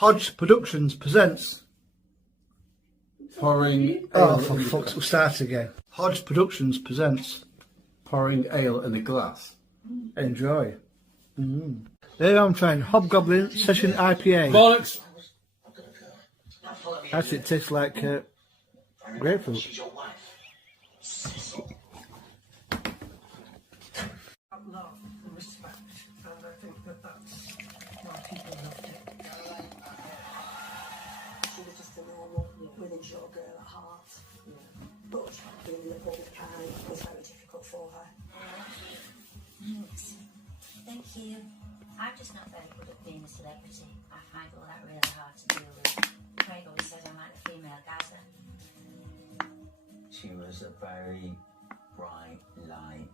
Hodge Productions presents. Pouring Oh, ale for in a fuck's sake, we'll start again. Hodge Productions presents. pouring ale in a glass. Enjoy. There I'm trying Hobgoblin Session IPA. Bollocks! Actually, it tastes like grapefruit. Love and respect, and I think that's why people loved it. She was just a normal, within-shore girl at heart. But being in the public eye was very difficult for her. Thanks. Thank you. I'm just not very good at being a celebrity. I find all that really hard to deal with. Craig always says I'm like the female Gaza. She was a very bright light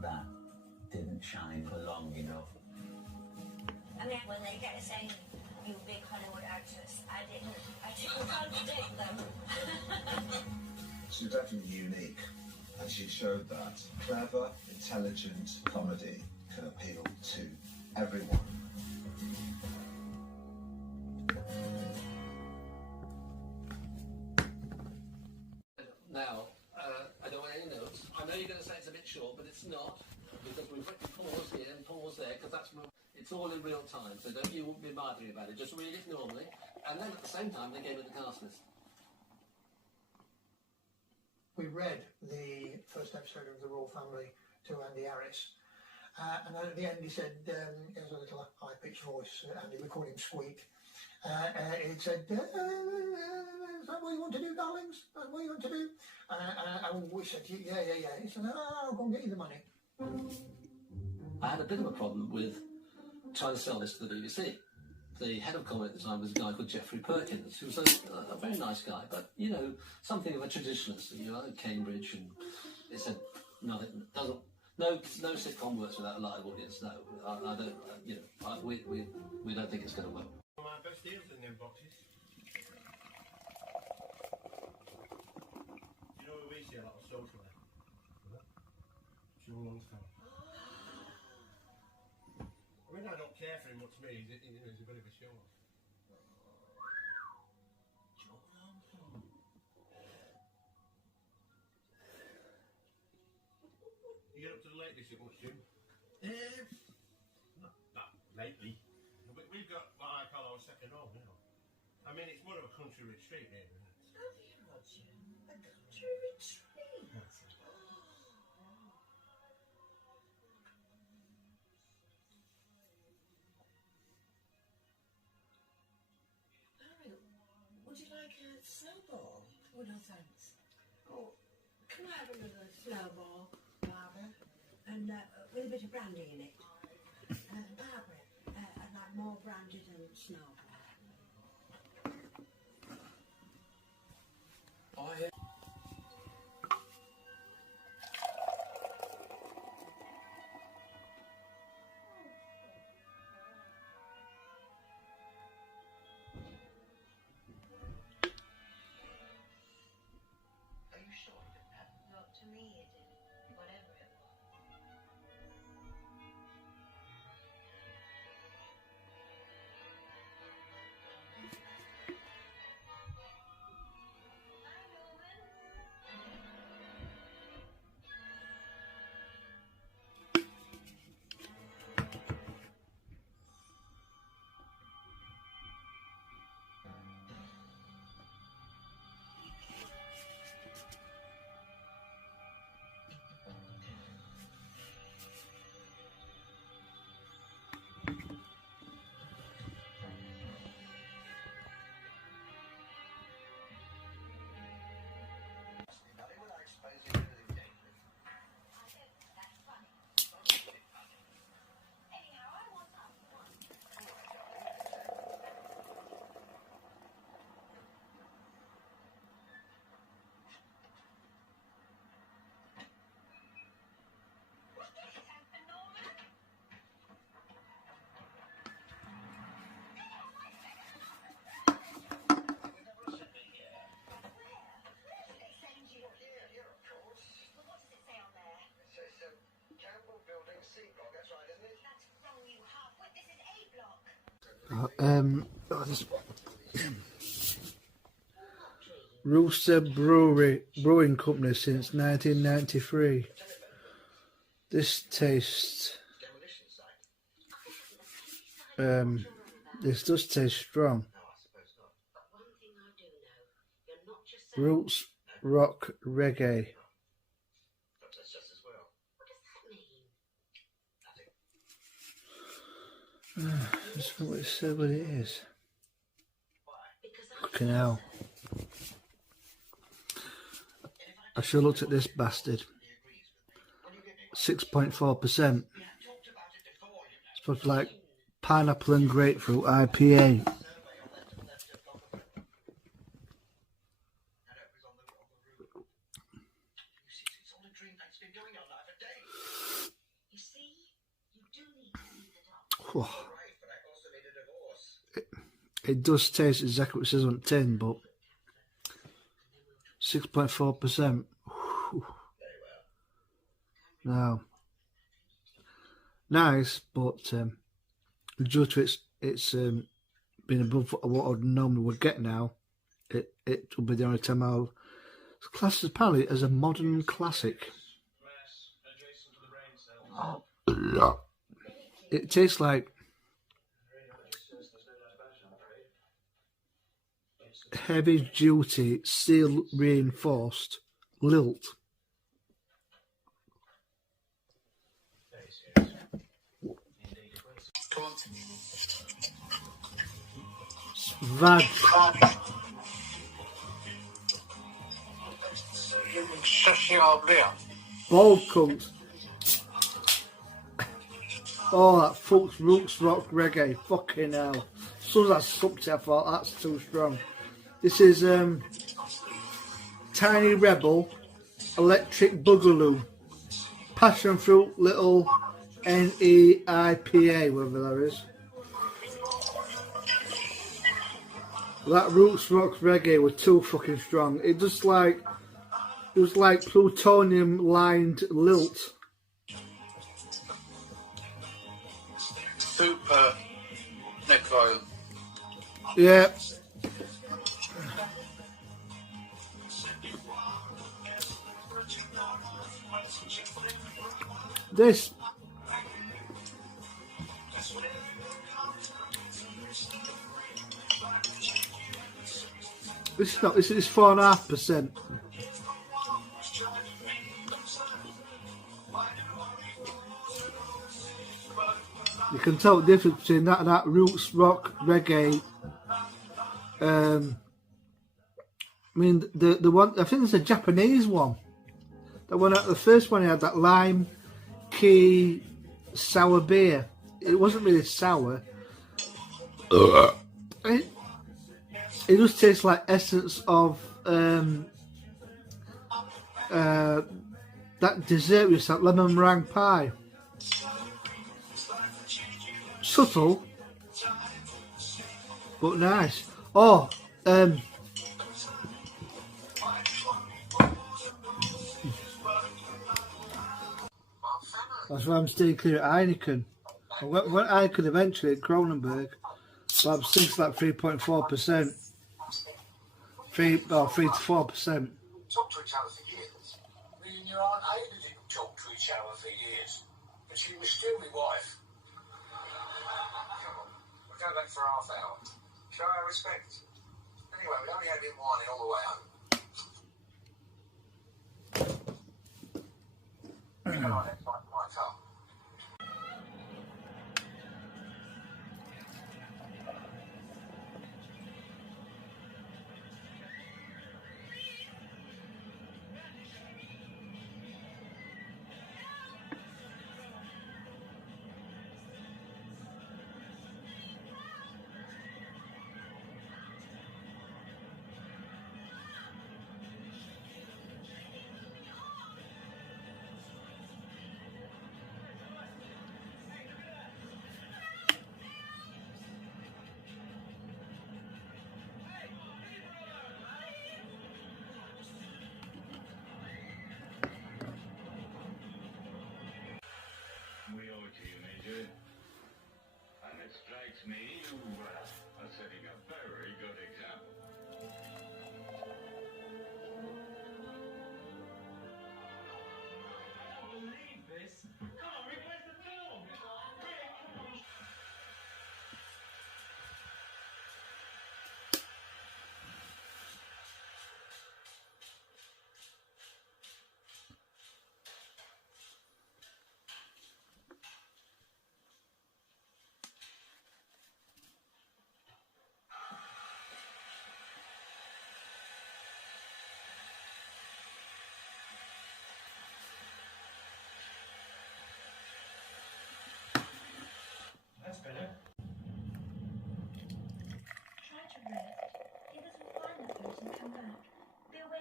that didn't shine for long enough. I mean, when they get saying you big Hollywood actress, I didn't contradict them. She was definitely unique, and she showed that clever, intelligent comedy can appeal to everyone. Now, I don't want any notes. I know you're going to say it's a bit short, but it's not, because we've written pause here and pause there, because it's all in real time, so you won't be bothering about it. Just read it normally, and then at the same time, they gave it the cast list. We read the first episode of The Royal Family to Andy Harris, and at the end he said, it was a little high-pitched voice, Andy, we call him Squeak. It said, is that what you want to do, darlings? Is that what you want to do? And we said, yeah. He said, I'll go and get you the money. I had a bit of a problem with trying to sell this to the BBC. The head of comedy at the time was a guy called Geoffrey Perkins, who was a very nice guy, but, you know, something of a traditionalist. You know, at Cambridge, and they said, no sitcom works without a live audience. No, I don't, you know, we don't think it's going to work. My best deals in them boxes. You know where we see a lot of social there? Jewel Longstone. I mean, I don't care for him much, me, he's a bit of a show off. You get up to the lake district much, Jim? Not lately. We've got what I call our second home now. I mean, it's more of a country retreat here, isn't it? Have you, Roger? A country retreat? Harry, would you like a snowball? Oh, no thanks. Oh, can I have another snowball, Barbara? And with a bit of brandy in it. Barbara, I'd like more brandy than snowball. Are you sure it didn't happen? Well, to me it didn't. Whatever it was. Oh, this Rooster Brewing Company since 1993. This tastes. This does taste strong. Roots rock reggae. Just what it said what it is. Fucking hell. I should have looked at this bastard. 6.4%. It's supposed to be like pineapple and grapefruit IPA. Whew. It does taste exactly what it says on the tin, but 6.4%. Now, nice, but due to it's been above what I normally would get now, it will be the only time I'll class this apparently as a modern classic. It tastes like heavy duty steel reinforced lilt. Vad. Bold cunts. Oh, that folks roots rock reggae. Fucking hell. So that's something I thought that's too strong. This is Tiny Rebel Electric Boogaloo. Passion fruit little NEIPA, whatever that is. That roots rock reggae was too fucking strong. It was like plutonium lined lilt. Super Necro. Yeah. This is not. This is 4.5%. You can tell the difference between that and that roots rock reggae. I mean the one I think it's a Japanese one. The one the first one had that lime key sour beer. It wasn't really sour. It just tastes like essence of that dessert we that lemon meringue pie. Subtle, but nice. Oh, that's why I'm staying clear at Heineken. I went Heineken eventually at Kronenberg, but I'm thinking like 3.4%. 3 to 4%. Talk to each other for years. Me and your Aunt Ada didn't talk to each other for years, but she was still my wife. Come on, we'll go back for half hour. Show our respect. Anyway, we only had him whining all the way home. You know, that's like my car.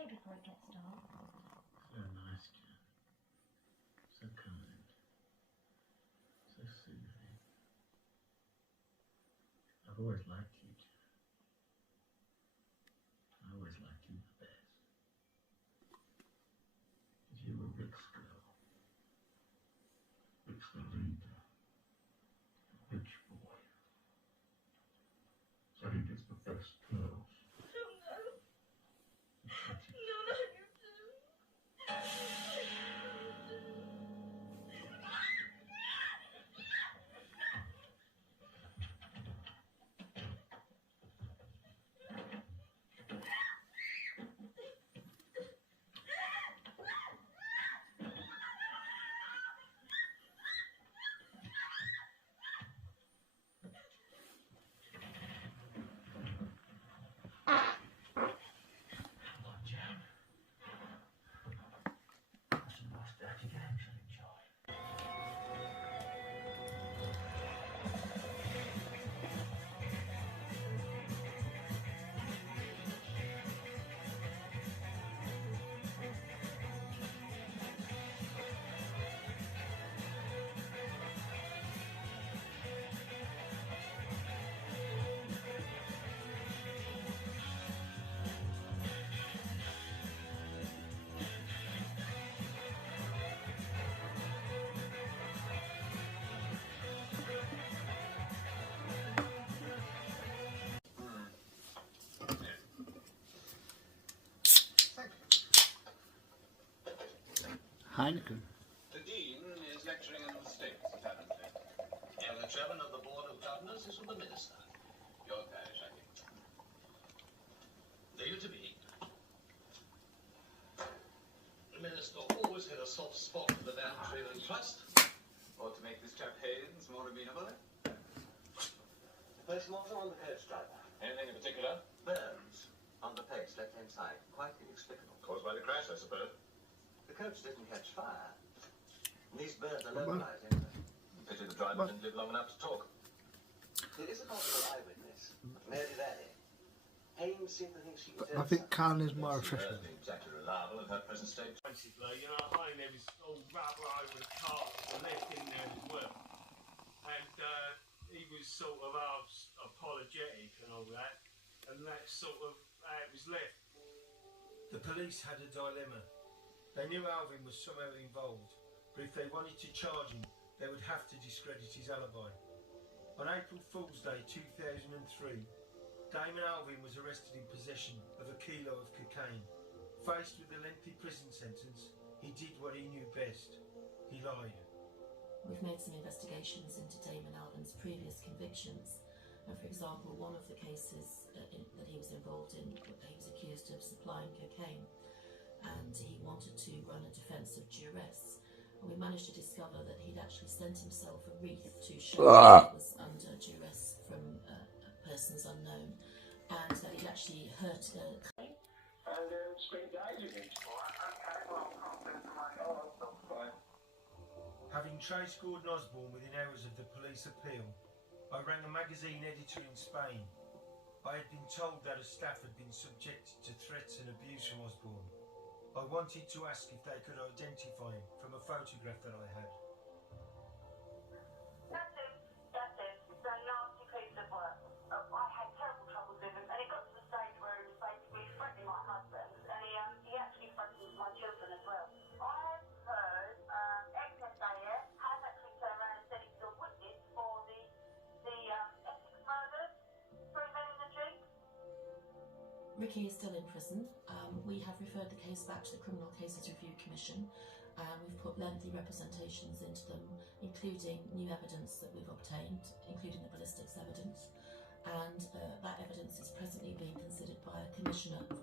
pray before it gets dark. So nice, Jan. So kind. So soothing. I've always liked you, Jan. I always liked you the best. Because you were Rick's girl. Rick's the leader. The rich boy. So he gets the best girls. Heineken. The Dean is lecturing in the States, apparently. And the chairman of the Board of Governors is with the Minister. Your parish, I think. Leave it to me. The Minister always had a soft spot for the Land Trailing Trust. Or to make this chap Haynes more amenable, eh? The postmaster on the coach driver. Anything in particular? Burns on the place, left-hand side. Quite inexplicable. Caused by the crash, I suppose. The coach didn't catch fire. These birds are What? localized anyway. Pity the driver didn't live long enough to talk. There is a possible eyewitness, Mary Valley. Haynes seemed to think she was I think Khan is more efficient. Certainly exactly reliable in her present state. Basically, you know what I mean? There was all rubber over the car and left in there as well. And he was sort of apologetic and all that. And that's sort of how it was left. The police had a dilemma. They knew Alvin was somehow involved, but if they wanted to charge him, they would have to discredit his alibi. On April Fool's Day 2003, Damon Alvin was arrested in possession of a kilo of cocaine. Faced with a lengthy prison sentence, he did what he knew best. He lied. We've made some investigations into Damon Alvin's previous convictions. And for example, one of the cases that he was involved in, he was accused of supplying cocaine. And he wanted to run a defence of duress. And we managed to discover that he'd actually sent himself a wreath to show that he was under duress from persons unknown, and that he'd actually hurt And spent days with him. Having traced Gordon Osborne within hours of the police appeal, I rang a magazine editor in Spain. I had been told that a staff had been subjected to threats and abuse from Osborne. I wanted to ask if they could identify him from a photograph that I had. That's it. It's a nasty piece of work. I had terrible troubles with him, and it got to the stage where he was basically threatening my husband, and he actually threatened my children as well. I've heard ex-SAS has actually turned around and said he's a witness for the Essex murders, 3 men in the Jeep. Ricky is still in prison. We have referred the case back to the Criminal Cases Review Commission, and we've put lengthy representations into them, including new evidence that we've obtained, including the ballistics evidence, and that evidence is presently being considered by a commissioner of